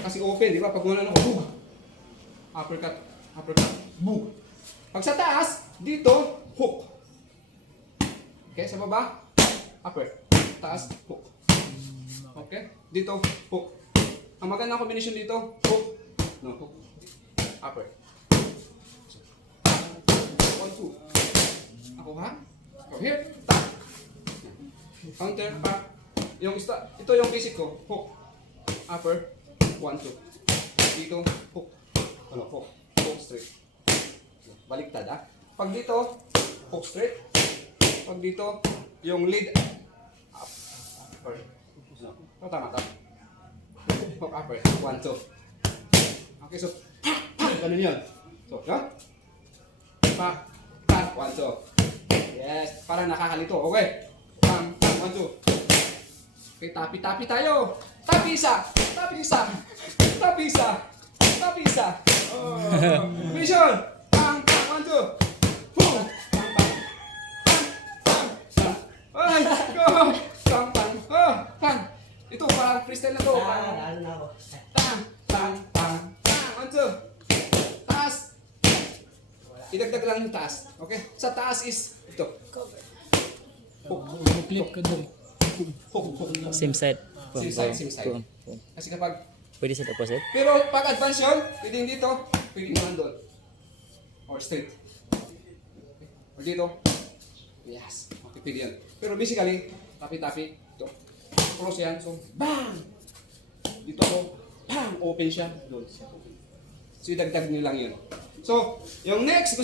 Kasi open, di ba? Pag wala ako, boom! Uppercut, uppercut, boom! Pag sa taas, dito, hook. Okay, sa baba, upper. Taas, hook. Okay, dito, hook. Ang magandang combination dito, hook. No, hook. Upper. 1, 2. Ako ha? Go here, tap. Counter, back. Ito yung basic ko, hook. Upper, 1, 2. Dito, hook. Ano, hook. Hook straight. Baliktad ah. Pag dito, hook straight. Pag dito, yung lead up. Upper. No, tama, tama. Hook upper, 1, 2. Okay, so, ganun yun. So, no? Pa, 1, 2. Yes, para nakakalito. Okay. Pam, 1, 2. Okay, tapi tayo. Tapi isa. Oh. Mission. Pam, 1, 2. Boom. Pam, pam. Ay, go. Pam, pam. Oh, pam. Ito, parang freestyle na to. Ano na ako? Pam. 1, 2. Taas. Idagdag lang yung taas. Okay? Sa taas is ito. Hook. Clip ka doon. Hook. Same side. Same side. Kasi kapag, Pwede sa opposite? pero pag advance yun, pwedeng dito, pwedeng naman doon. Or straight. Or dito. Yes. Okay, pwede yun. Pero basically, tapi. Ito. Close yan. So, bang! Dito ako, bang! Open siya. Doon siya. So, idagdag nyo lang yun. So, yung next,